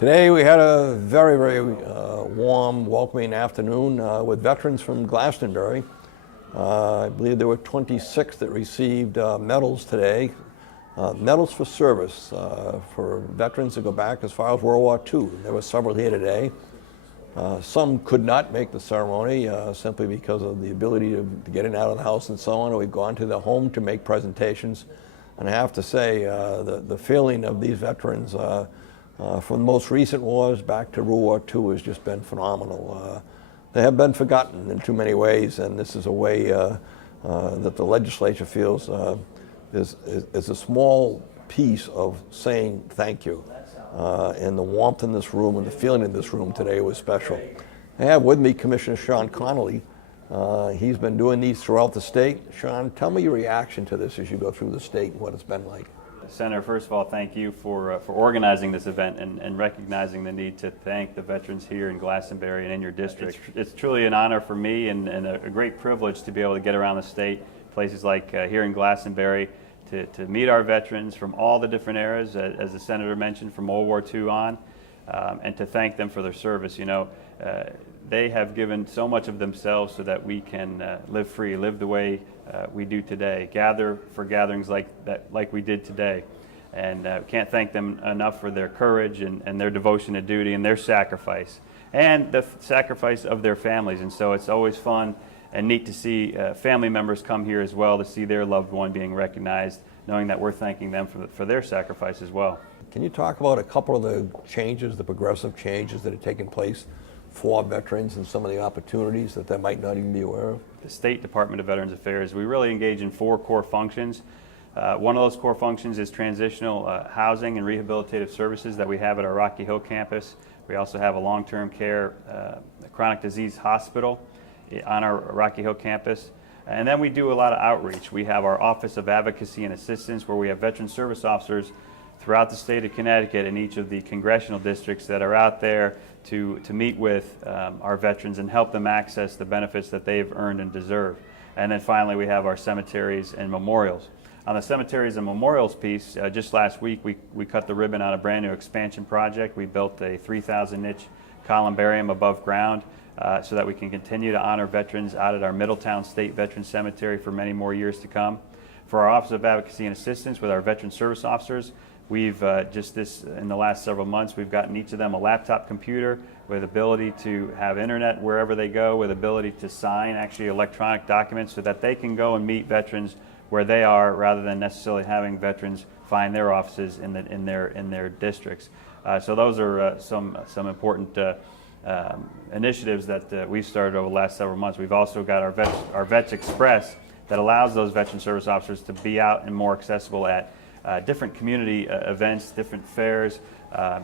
Today we had a very warm, welcoming afternoon with veterans from Glastonbury. I believe there were 26 that received medals today, medals for service for veterans that go back as far as World War II. There were several here today. Some could not make the ceremony simply because of the ability to get in and out of the house and so on. We've gone to their home to make presentations. And I have to say, the feeling of these veterans from the most recent wars back to World War II has just been phenomenal. They have been forgotten in too many ways, and this is a way that the legislature feels is a small piece of saying thank you. And the warmth in this room and the feeling in this room today was special. I have with me Commissioner Sean Connolly. He's been doing these throughout the state. Sean, tell me your reaction to this as you go through the state and what it's been like. Senator, first of all, thank you for organizing this event and recognizing the need to thank the veterans here in Glastonbury and in your district. It's truly an honor for me and a great privilege to be able to get around the state, places like here in Glastonbury, to meet our veterans from all the different eras, as the Senator mentioned, from World War II on, and to thank them for their service. You know, they have given so much of themselves so that we can live free, live the way we do today, gather for gatherings like we did today. And can't thank them enough for their courage and their devotion to duty and their sacrifice, and the sacrifice of their families. And so it's always fun and neat to see family members come here as well to see their loved one being recognized, knowing that we're thanking them for their sacrifice as well. Can you talk about a couple of the changes, the progressive changes that have taken place for veterans and some of the opportunities that they might not even be aware of? The State Department of Veterans Affairs, we really engage in 4 core functions. One of those core functions is transitional housing and rehabilitative services that we have at our Rocky Hill campus. We also have a long-term care chronic disease hospital on our Rocky Hill campus. And then we do a lot of outreach. We have our Office of Advocacy and Assistance, where we have veteran service officers throughout the state of Connecticut in each of the congressional districts that are out there to meet with our veterans and help them access the benefits that they've earned and deserve. And then finally, we have our cemeteries and memorials. On the cemeteries and memorials piece, just last week we cut the ribbon on a brand new expansion project. We built a 3,000 niche columbarium above ground so that we can continue to honor veterans out at our Middletown State Veteran Cemetery for many more years to come. For our Office of Advocacy and Assistance with our veteran service officers, we've in the last several months, we've gotten each of them a laptop computer with ability to have internet wherever they go, with ability to sign actually electronic documents so that they can go and meet veterans where they are, rather than necessarily having veterans find their offices in their districts. So those are some important initiatives that we've started over the last several months. We've also got our Vets Express that allows those veteran service officers to be out and more accessible at different community events, different fairs,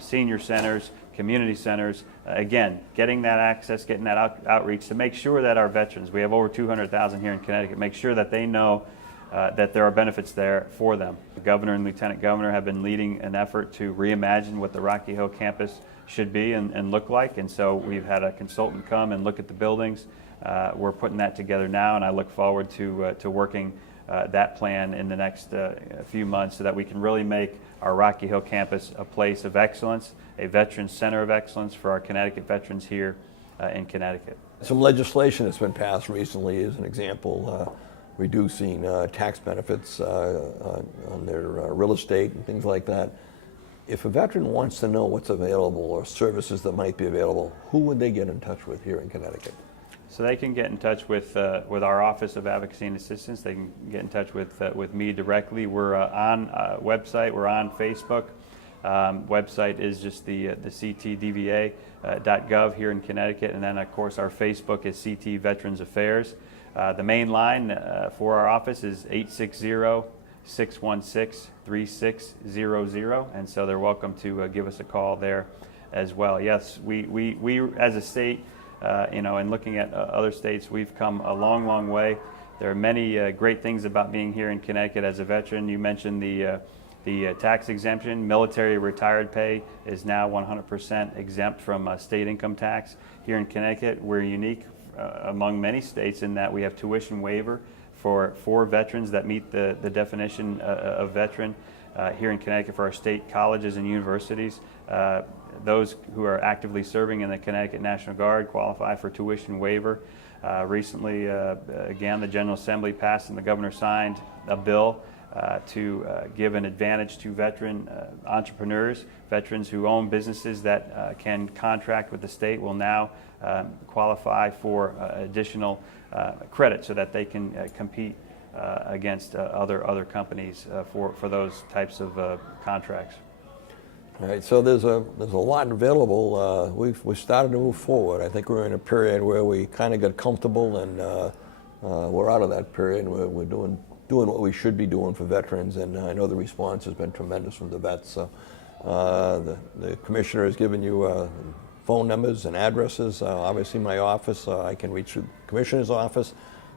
senior centers, community centers. Again, getting that access, getting that outreach to make sure that our veterans, we have over 200,000 here in Connecticut, make sure that they know that there are benefits there for them. The Governor and Lieutenant Governor have been leading an effort to reimagine what the Rocky Hill campus should be and look like, and so we've had a consultant come and look at the buildings. We're putting that together now, and I look forward to working that plan in the next few months so that we can really make our Rocky Hill campus a place of excellence, a veteran center of excellence for our Connecticut veterans here in Connecticut. Some legislation that's been passed recently is an example, reducing tax benefits on their real estate and things like that. If a veteran wants to know what's available or services that might be available, who would they get in touch with here in Connecticut? So they can get in touch with our Office of Advocacy and Assistance. They can get in touch with me directly. We're on website. We're on Facebook. Website is just the ctdva.gov here in Connecticut, and then of course our Facebook is CT Veterans Affairs. The main line for our office is 860-616-3600, and so they're welcome to give us a call there as well. Yes, we as a state, and looking at other states, we've come a long way. There are many great things about being here in Connecticut as a veteran. You mentioned the tax exemption. Military retired pay is now 100% exempt from state income tax. Here in Connecticut, we're unique among many states in that we have tuition waiver for veterans that meet the definition of veteran here in Connecticut for our state colleges and universities. those who are actively serving in the Connecticut National Guard qualify for tuition waiver. Recently, again, the General Assembly passed and the governor signed a bill to give an advantage to veteran entrepreneurs. Veterans who own businesses that can contract with the state will now qualify for additional credit so that they can compete against other companies for those types of contracts. All right, so there's a lot available. We've started to move forward. I think we're in a period where we kind of got comfortable, and we're out of that period. We're doing what we should be doing for veterans, and I know the response has been tremendous from the vets. So the commissioner has given you phone numbers and addresses. Obviously, my office, I can reach the commissioner's office.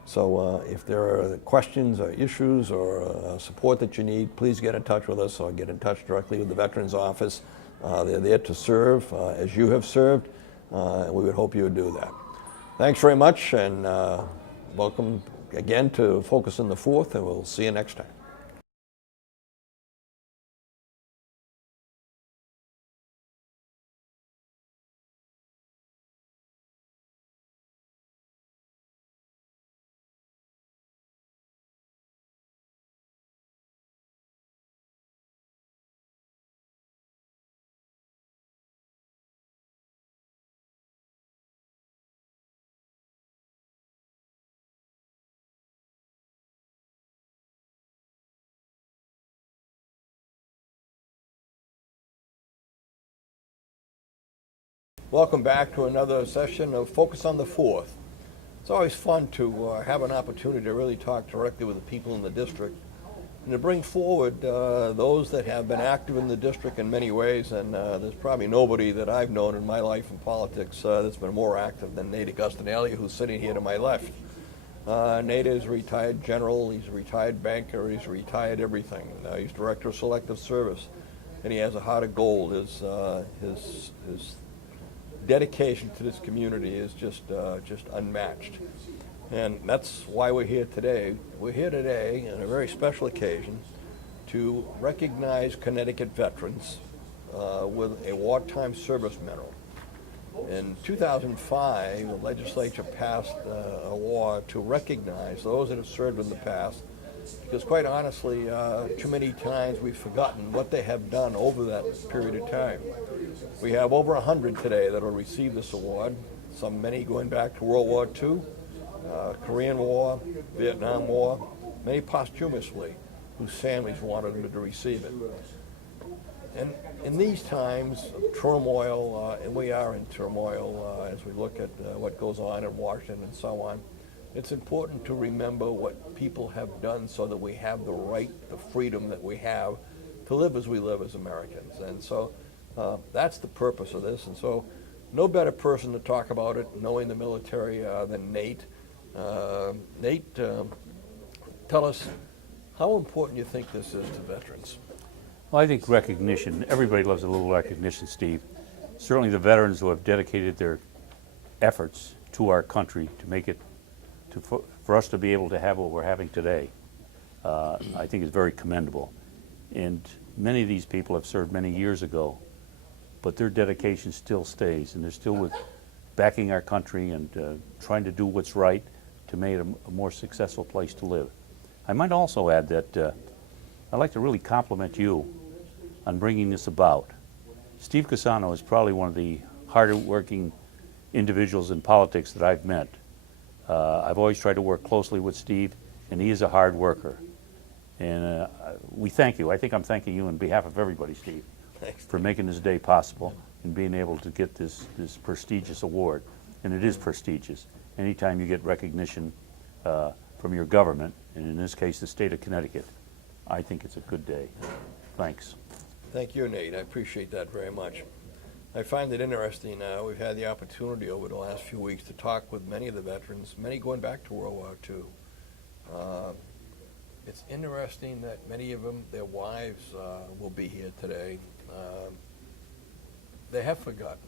So if there are questions or issues or support that you need, please get in touch with us or get in touch directly with the Veterans Office. They're there to serve as you have served, and we would hope you would do that. Thanks very much, and welcome again to Focus on the Fourth, and we'll see you next time. Welcome back to another session of Focus on the Fourth. It's always fun to have an opportunity to really talk directly with the people in the district and to bring forward those that have been active in the district in many ways, and there's probably nobody that I've known in my life in politics that's been more active than Nate Augustinelli, who's sitting here to my left. Nate is a retired general, he's a retired banker, he's retired everything. He's director of selective service, and he has a heart of gold. His dedication to this community is just unmatched, and that's why we're here today. We're here today on a very special occasion to recognize Connecticut veterans with a Wartime Service Medal. In 2005, the legislature passed a law to recognize those that have served in the past, because quite honestly, too many times we've forgotten what they have done over that period of time. We have over 100 today that will receive this award, many going back to World War II, Korean War, Vietnam War, many posthumously, whose families wanted them to receive it. And in these times of turmoil, and we are in turmoil as we look at what goes on in Washington and so on, it's important to remember what people have done so that we have the right, the freedom that we have to live as we live as Americans. And so that's the purpose of this. And so no better person to talk about it, knowing the military, than Nate. Nate, tell us how important you think this is to veterans. Well, I think recognition, everybody loves a little recognition, Steve. Certainly the veterans who have dedicated their efforts to our country to make it, for us to be able to have what we're having today, I think is very commendable. And many of these people have served many years ago, but their dedication still stays, and they're still with backing our country and trying to do what's right to make it a more successful place to live. I might also add that I'd like to really compliment you on bringing this about. Steve Cassano is probably one of the harder-working individuals in politics that I've met. I've always tried to work closely with Steve, and he is a hard worker. And we thank you. I think I'm thanking you on behalf of everybody, Steve, for making this day possible and being able to get this prestigious award. And it is prestigious. Anytime you get recognition from your government, and in this case the state of Connecticut, I think it's a good day. Thanks. Thank you, Nate. I appreciate that very much. I find it interesting. We've had the opportunity over the last few weeks to talk with many of the veterans, many going back to World War II. It's interesting that many of them, their wives will be here today. They have forgotten.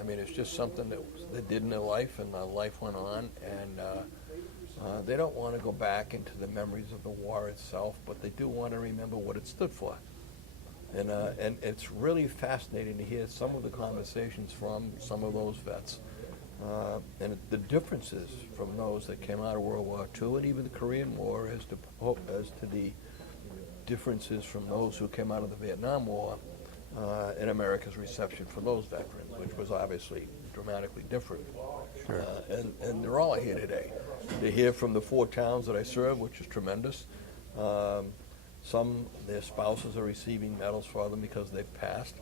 I mean, it's just something that they did in their life, and life went on, and they don't want to go back into the memories of the war itself, but they do want to remember what it stood for. And it's really fascinating to hear some of the conversations from some of those vets. The differences from those that came out of World War II and even the Korean War as to the differences from those who came out of the Vietnam War and America's reception for those veterans, which was obviously dramatically different. Sure. And they're all here today. They hear from the 4 towns that I serve, which is tremendous. Some, their spouses are receiving medals for them because they've passed.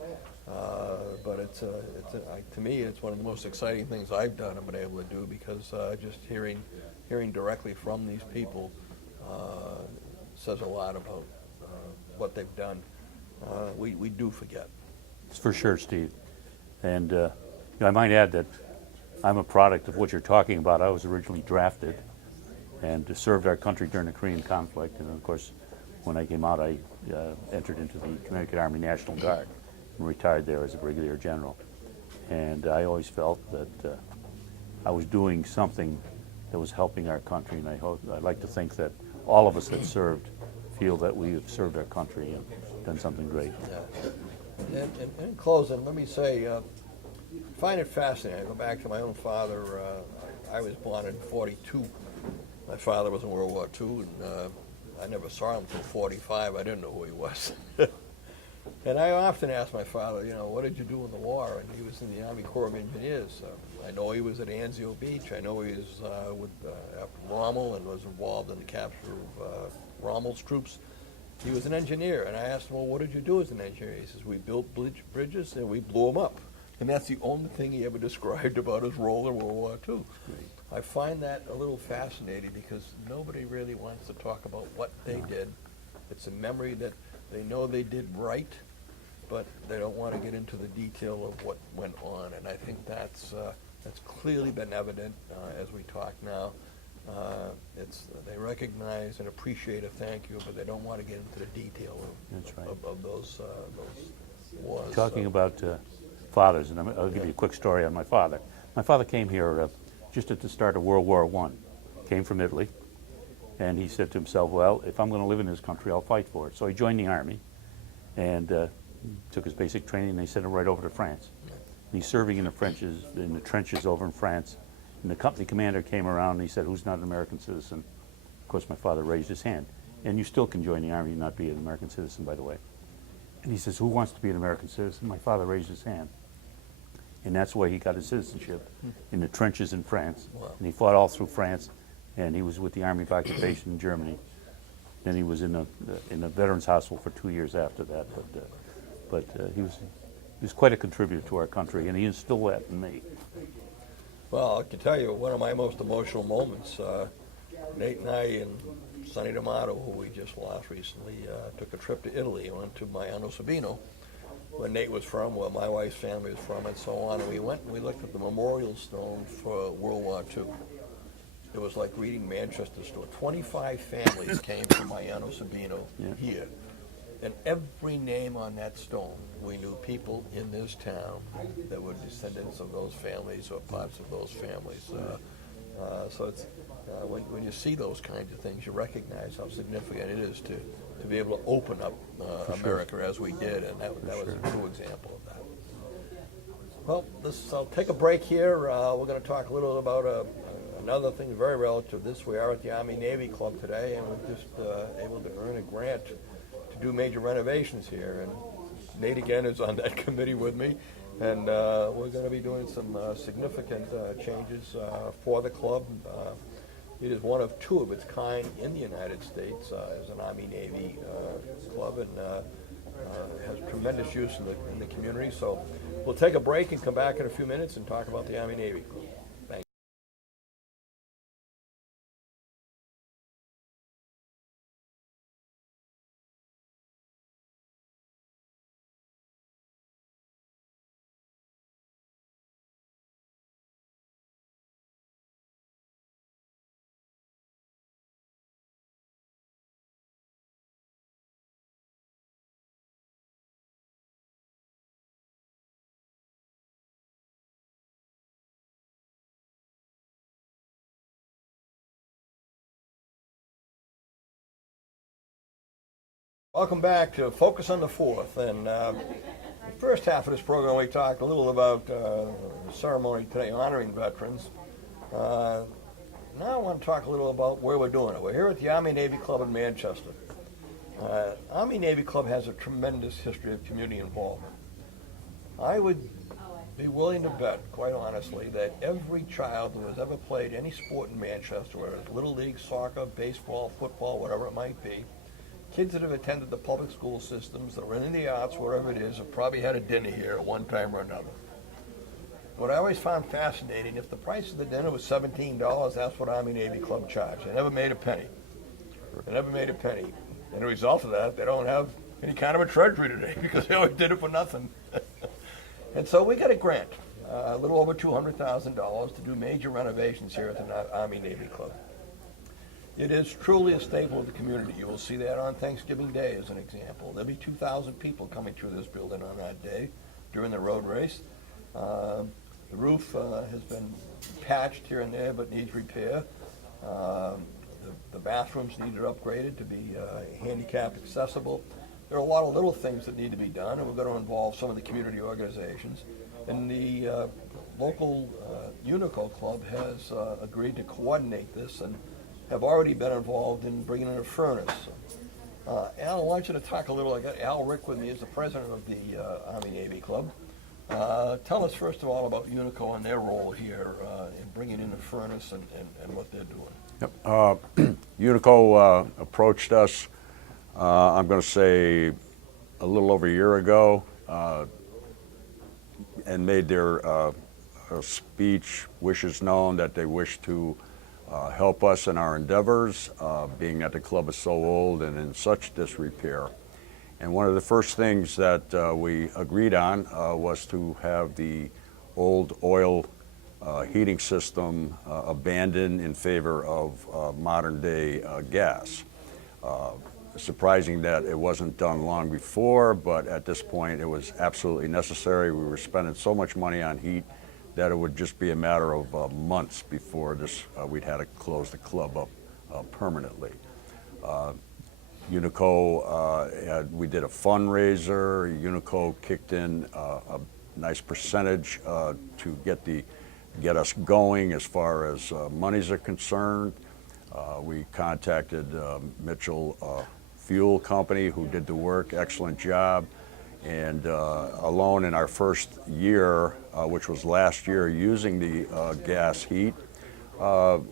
But to me, it's one of the most exciting things I've done and been able to do, because just hearing directly from these people says a lot about what they've done. We do forget. It's for sure, Steve. And I might add that I'm a product of what you're talking about. I was originally drafted and served our country during the Korean conflict. And of course, when I came out, I entered into the Connecticut Army National Guard and retired there as a brigadier general. And I always felt that I was doing something that was helping our country. And I'd like to think that all of us that served feel that we have served our country and done something great. Yeah. And in closing, let me say, find it fascinating. I go back to my own father. I was born in 42. My father was in World War II, and I never saw him until 45. I didn't know who he was. And I often asked my father, what did you do in the war? And he was in the Army Corps of Engineers. I know he was at Anzio Beach. I know he was with Rommel and was involved in the capture of Rommel's troops. He was an engineer, and I asked him, well, what did you do as an engineer? He says, we built bridges and we blew them up. And that's the only thing he ever described about his role in World War II. I find that a little fascinating, because nobody really wants to talk about what they did. It's a memory that they know they did right, but they don't want to get into the detail of what went on. And I think that's clearly been evident as we talk now. They recognize and appreciate a thank you, but they don't want to get into the detail of those wars. Talking about fathers, and I'll give you a quick story on my father. My father came here just at the start of World War I, came from Italy, and he said to himself, well, if I'm going to live in this country, I'll fight for it. So he joined the Army and took his basic training, and they sent him right over to France. And he's serving in the trenches over in France. And the company commander came around and he said, who's not an American citizen? Of course, my father raised his hand. And you still can join the Army and not be an American citizen, by the way. And he says, who wants to be an American citizen? My father raised his hand. And that's why he got his citizenship, in the trenches in France. Wow. And he fought all through France, and he was with the Army of Occupation in Germany. Then he was in a veterans hospital for 2 years after that. But he was quite a contributor to our country, and he instilled that in me. Well, I can tell you, one of my most emotional moments, Nate and I and Sonny D'Amato, who we just lost recently, took a trip to Italy. Went to Maiano Sabino, where Nate was from, where my wife's family was from, and so on. And we went and we looked at the memorial stone for World War II. It was like reading Manchester Store. 25 families came from Maiano Sabino here. And every name on that stone, we knew people in this town that were descendants of those families or parts of those families. So it's when you see those kinds of things, you recognize how significant it is to be able to open up America as we did, and that was a true example of that. Well, I'll take a break here. We're going to talk a little about another thing very relative to this. We are at the Army-Navy Club today, and we're just able to earn a grant to do major renovations here. And Nate, again, is on that committee with me. And we're going to be doing some significant changes for the club. It is one of 2 of its kind in the United States as an Army-Navy club, and has tremendous use in the community. So we'll take a break and come back in a few minutes and talk about the Army-Navy Club. Welcome back to Focus on the Fourth. And the first half of this program, we talked a little about the ceremony today honoring veterans. Now I want to talk a little about where we're doing it. We're here at the Army-Navy Club in Manchester. Army-Navy Club has a tremendous history of community involvement. I would be willing to bet, quite honestly, that every child who has ever played any sport in Manchester, whether it's Little League, soccer, baseball, football, whatever it might be, kids that have attended the public school systems, that are into the arts, whatever it is, have probably had a dinner here at one time or another. What I always found fascinating, if the price of the dinner was $17, that's what Army-Navy Club charged. They never made a penny. They never made a penny. And the result of that, they don't have any kind of a treasury today because they always did it for nothing. And so we got a grant, a little over $200,000 to do major renovations here at the Army-Navy Club. It is truly a staple of the community. You will see that on Thanksgiving Day as an example. There'll be 2,000 people coming through this building on that day during the road race. The roof has been patched here and there but needs repair. The bathrooms needed upgraded to be handicap accessible. There are a lot of little things that need to be done, and we're going to involve some of the community organizations. And the local Unico Club has agreed to coordinate this and have already been involved in bringing in a furnace. Al, I want you to talk a little. I got Al Rick with me as the president of the Army-Navy Club. Tell us first of all about Unico and their role here in bringing in a furnace and what they're doing. Yep. Unico approached us, I'm going to say a little over a year ago, and made their speech, wishes known that they wish to help us in our endeavors, being that the club is so old and in such disrepair. And one of the first things that we agreed on was to have the old oil heating system abandoned in favor of modern day gas. Surprising that it wasn't done long before, but at this point it was absolutely necessary. We were spending so much money on heat that it would just be a matter of months before this we'd had to close the club up permanently. Unico, we did a fundraiser. Unico kicked in a nice percentage to get us going as far as monies are concerned. We contacted Mitchell Fuel Company, who did the work, excellent job. And alone in our first year, which was last year, using the gas heat,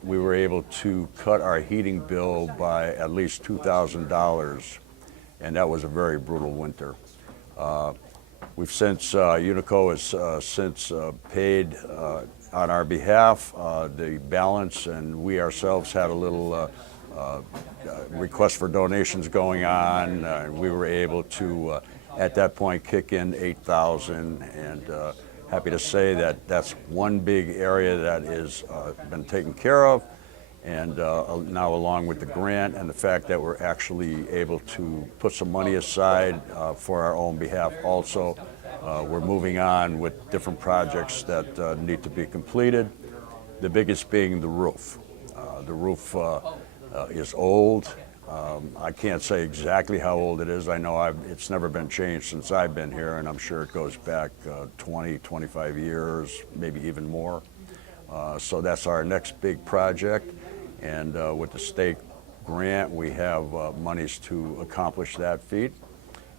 we were able to cut our heating bill by at least $2,000, and that was a very brutal winter. We've since, Unico has since paid on our behalf the balance, and we ourselves had a little request for donations going on. We were able to, at that point, kick in $8,000, and happy to say that that's one big area that has been taken care of. And now, along with the grant and the fact that we're actually able to put some money aside for our own behalf also, we're moving on with different projects that need to be completed, the biggest being the roof. The roof is old. I can't say exactly how old it is. I know it's never been changed since I've been here, and I'm sure it goes back 20, 25 years, maybe even more. So that's our next big project. And with the state grant, we have monies to accomplish that feat.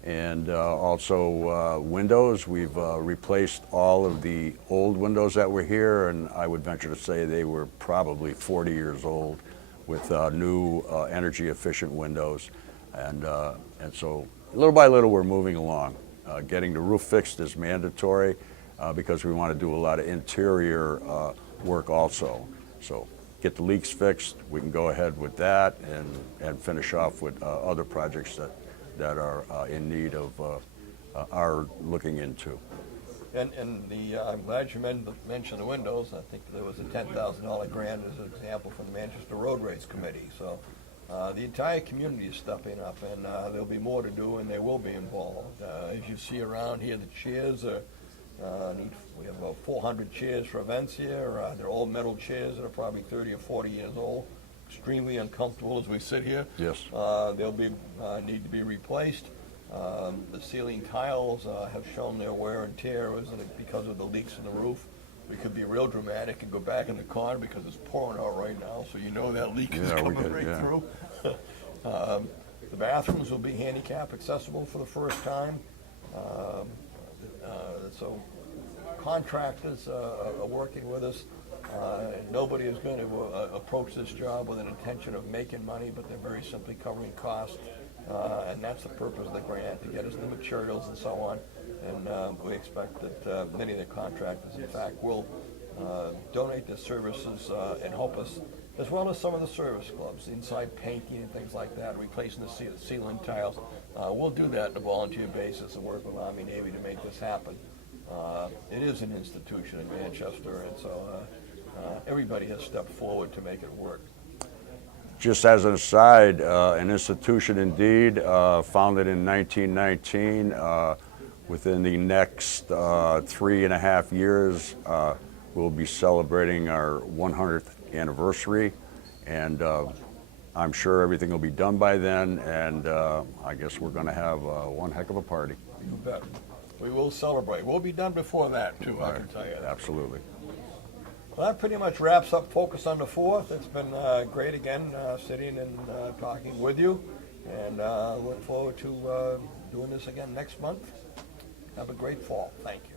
And also windows. We've replaced all of the old windows that were here, and I would venture to say they were probably 40 years old, with new energy efficient windows. And so little by little we're moving along. Getting the roof fixed is mandatory because we want to do a lot of interior work also. So get the leaks fixed, we can go ahead with that and finish off with other projects that are in need of our looking into. And I'm glad you mentioned the windows. I think there was a $10,000 grant as an example from the Manchester Road Race Committee. So the entire community is stepping up, and there'll be more to do, and they will be involved. As you see around here, the chairs are, we have about 400 chairs for events here. They're all metal chairs that are probably 30 or 40 years old. extremely uncomfortable as we sit here. Yes. They'll be need to be replaced. The ceiling tiles have shown their wear and tear because of the leaks in the roof. We could be real dramatic and go back in the corner because it's pouring out right now, so you know that leak is Yeah, we coming could, right yeah. through. The bathrooms will be handicap accessible for the first time. So contractors are working with us. Nobody is going to approach this job with an intention of making money, but they're very simply covering costs. And that's the purpose of the grant, to get us the materials and so on. And we expect that many of the contractors, in fact, will donate their services and help us, as well as some of the service clubs, inside painting and things like that, replacing the ceiling tiles. We'll do that on a volunteer basis and work with Army Navy to make this happen. It is an institution in Manchester, and so everybody has stepped forward to make it work. Just as an aside, an institution indeed, founded in 1919. Within the next 3.5 years, we'll be celebrating our 100th anniversary, and I'm sure everything will be done by then, and I guess we're going to have one heck of a party. You bet. We will celebrate. We'll be done before that, too, I can tell you that. Absolutely. Well, that pretty much wraps up Focus on the 4th. It's been great again sitting and talking with you, and look forward to doing this again next month. Have a great fall. Thank you.